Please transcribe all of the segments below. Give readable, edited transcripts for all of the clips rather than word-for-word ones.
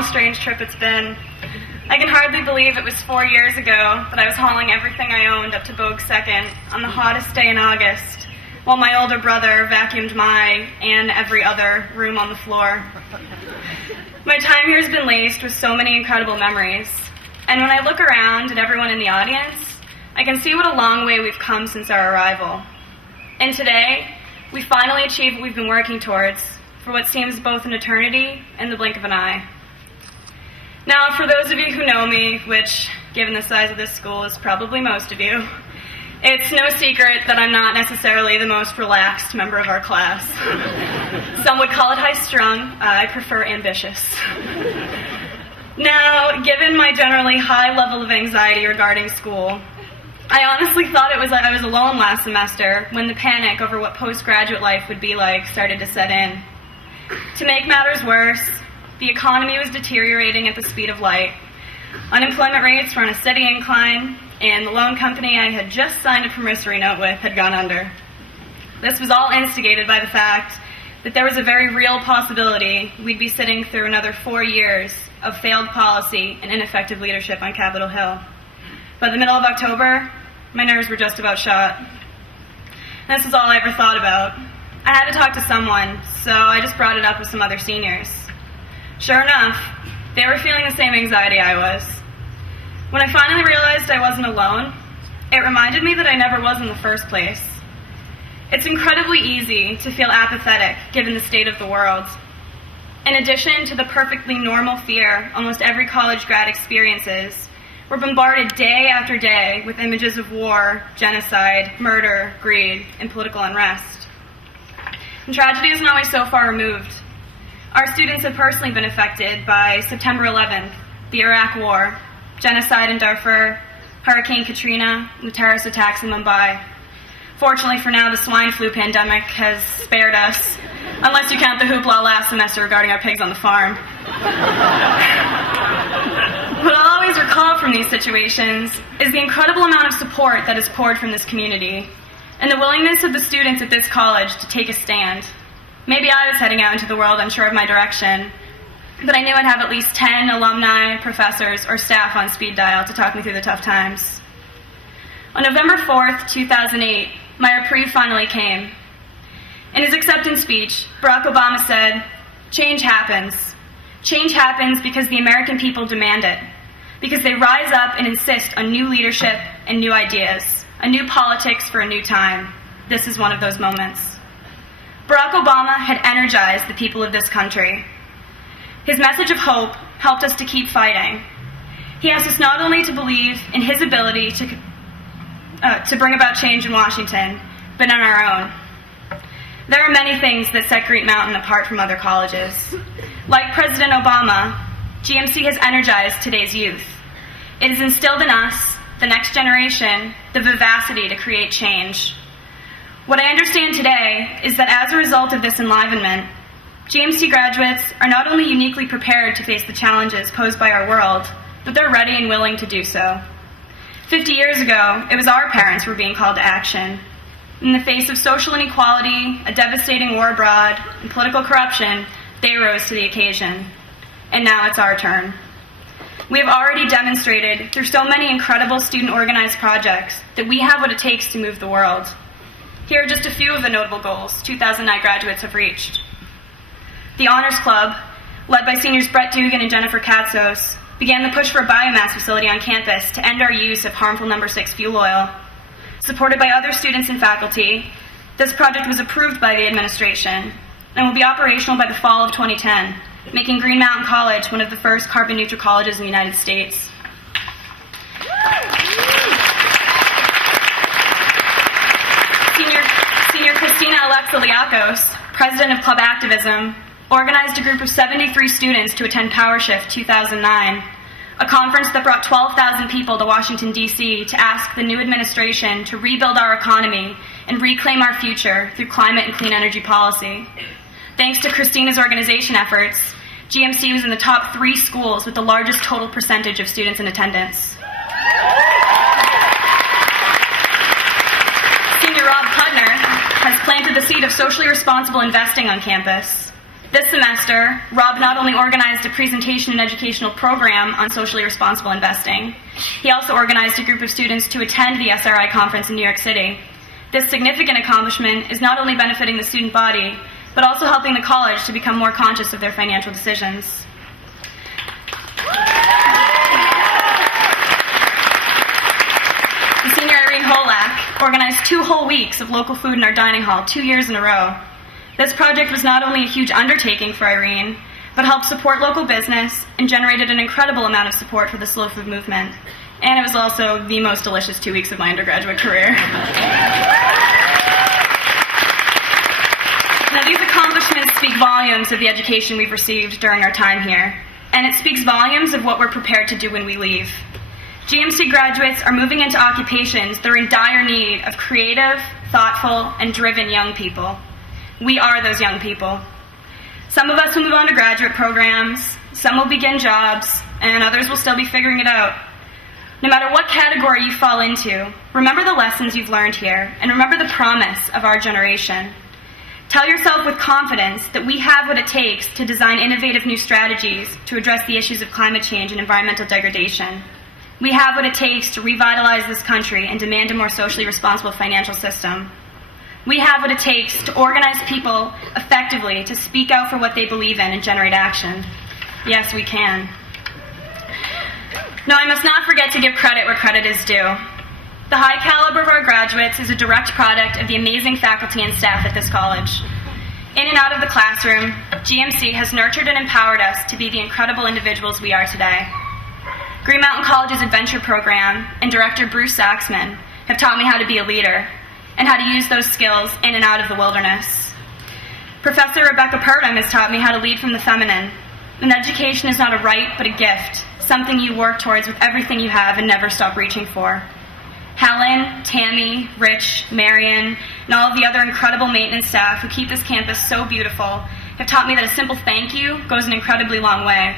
a strange trip it's been. I can hardly believe it was 4 years ago that I was hauling everything I owned up to Bogue 2nd on the hottest day in August, while my older brother vacuumed my and every other room on the floor. My time here has been laced with so many incredible memories, and when I look around at everyone in the audience, I can see what a long way we've come since our arrival. And today, we finally achieved what we've been working towards for what seems both an eternity and the blink of an eye. Now, for those of you who know me, which, given the size of this school, is probably most of you, it's no secret that I'm not necessarily the most relaxed member of our class. Some would call it high-strung. I prefer ambitious. Now, given my generally high level of anxiety regarding school, I honestly thought I was alone last semester when the panic over what postgraduate life would be like started to set in. To make matters worse, the economy was deteriorating at the speed of light. Unemployment rates were on a steady incline, and the loan company I had just signed a promissory note with had gone under. This was all instigated by the fact that there was a very real possibility we'd be sitting through another 4 years of failed policy and ineffective leadership on Capitol Hill. By the middle of October, my nerves were just about shot. This was all I ever thought about. I had to talk to someone, so I just brought it up with some other seniors. Sure enough, they were feeling the same anxiety I was. When I finally realized I wasn't alone, it reminded me that I never was in the first place. It's incredibly easy to feel apathetic given the state of the world. In addition to the perfectly normal fear almost every college grad experiences, we're bombarded day after day with images of war, genocide, murder, greed, and political unrest. And tragedy isn't always so far removed. Our students have personally been affected by September 11th, the Iraq War, genocide in Darfur, Hurricane Katrina, and the terrorist attacks in Mumbai. Fortunately for now, the swine flu pandemic has spared us, unless you count the hoopla last semester regarding our pigs on the farm. What I'll always recall from these situations is the incredible amount of support that is poured from this community, and the willingness of the students at this college to take a stand. Maybe I was heading out into the world unsure of my direction, but I knew I'd have at least 10 alumni, professors, or staff on speed dial to talk me through the tough times. On November 4th, 2008, my reprieve finally came. In his acceptance speech, Barack Obama said, "Change happens. Change happens because the American people demand it, because they rise up and insist on new leadership and new ideas, a new politics for a new time. This is one of those moments." Barack Obama had energized the people of this country. His message of hope helped us to keep fighting. He asked us not only to believe in his ability to bring about change in Washington, but on our own. There are many things that set Green Mountain apart from other colleges. Like President Obama, GMC has energized today's youth. It has instilled in us, the next generation, the vivacity to create change. What I understand today is that as a result of this enlivenment, GMC graduates are not only uniquely prepared to face the challenges posed by our world, but they're ready and willing to do so. 50 years ago, it was our parents who were being called to action. In the face of social inequality, a devastating war abroad, and political corruption, they rose to the occasion. And now it's our turn. We have already demonstrated through so many incredible student-organized projects that we have what it takes to move the world. Here are just a few of the notable goals 2009 graduates have reached. The Honors Club, led by seniors Brett Dugan and Jennifer Katzos, began the push for a biomass facility on campus to end our use of harmful No. 6 fuel oil. Supported by other students and faculty, this project was approved by the administration and will be operational by the fall of 2010, making Green Mountain College one of the first carbon-neutral colleges in the United States. Senior Christina Alexa Liakos, president of Club Activism, organized a group of 73 students to attend PowerShift 2009, a conference that brought 12,000 people to Washington, D.C. to ask the new administration to rebuild our economy and reclaim our future through climate and clean energy policy. Thanks to Christina's organization efforts, GMC was in the top 3 schools with the largest total percentage of students in attendance. Senior Rob Putner has planted the seed of socially responsible investing on campus. This semester, Rob not only organized a presentation and educational program on socially responsible investing, he also organized a group of students to attend the SRI conference in New York City. This significant accomplishment is not only benefiting the student body, but also helping the college to become more conscious of their financial decisions. The senior Irene Holak organized 2 whole weeks of local food in our dining hall 2 years in a row. This project was not only a huge undertaking for Irene, but helped support local business and generated an incredible amount of support for the slow food movement. And it was also the most delicious 2 weeks of my undergraduate career. Now, these accomplishments speak volumes of the education we've received during our time here, and it speaks volumes of what we're prepared to do when we leave. GMC graduates are moving into occupations that are in dire need of creative, thoughtful, and driven young people. We are those young people. Some of us will move on to graduate programs, some will begin jobs, and others will still be figuring it out. No matter what category you fall into, remember the lessons you've learned here, and remember the promise of our generation. Tell yourself with confidence that we have what it takes to design innovative new strategies to address the issues of climate change and environmental degradation. We have what it takes to revitalize this country and demand a more socially responsible financial system. We have what it takes to organize people effectively to speak out for what they believe in and generate action. Yes, we can. Now, I must not forget to give credit where credit is due. The high caliber of our graduates is a direct product of the amazing faculty and staff at this college. In and out of the classroom, GMC has nurtured and empowered us to be the incredible individuals we are today. Green Mountain College's Adventure Program and Director Bruce Saxman have taught me how to be a leader and how to use those skills in and out of the wilderness. Professor Rebecca Purdom has taught me how to lead from the feminine. And education is not a right, but a gift, something you work towards with everything you have and never stop reaching for. Helen, Tammy, Rich, Marion, and all of the other incredible maintenance staff who keep this campus so beautiful have taught me that a simple thank you goes an incredibly long way.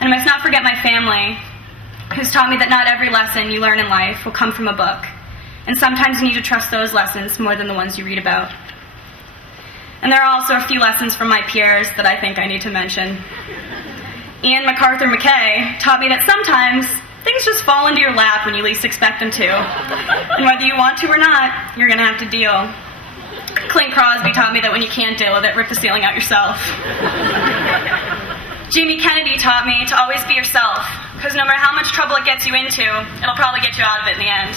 And I must not forget my family, who's taught me that not every lesson you learn in life will come from a book. And sometimes you need to trust those lessons more than the ones you read about. And there are also a few lessons from my peers that I think I need to mention. Ian MacArthur McKay taught me that sometimes things just fall into your lap when you least expect them to. And whether you want to or not, you're going to have to deal. Clint Crosby taught me that when you can't deal with it, rip the ceiling out yourself. Jamie Kennedy taught me to always be yourself, because no matter how much trouble it gets you into, it'll probably get you out of it in the end.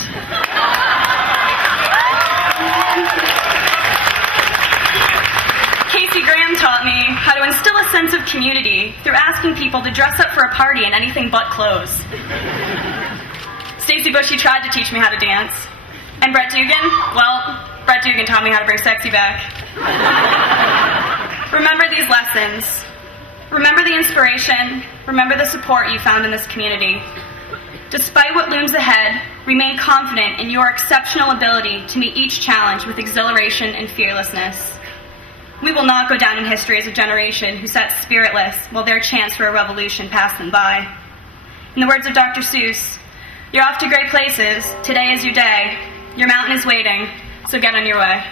Casey Graham taught me how to instill a sense of community through asking people to dress up for a party in anything but clothes. Stacey Bushy tried to teach me how to dance. And Brett Dugan? Well, Brett Dugan taught me how to bring sexy back. Remember these lessons. Remember the inspiration. Remember the support you found in this community. Despite what looms ahead, remain confident in your exceptional ability to meet each challenge with exhilaration and fearlessness. We will not go down in history as a generation who sat spiritless while their chance for a revolution passed them by. In the words of Dr. Seuss, you're off to great places. Today is your day. Your mountain is waiting, so get on your way.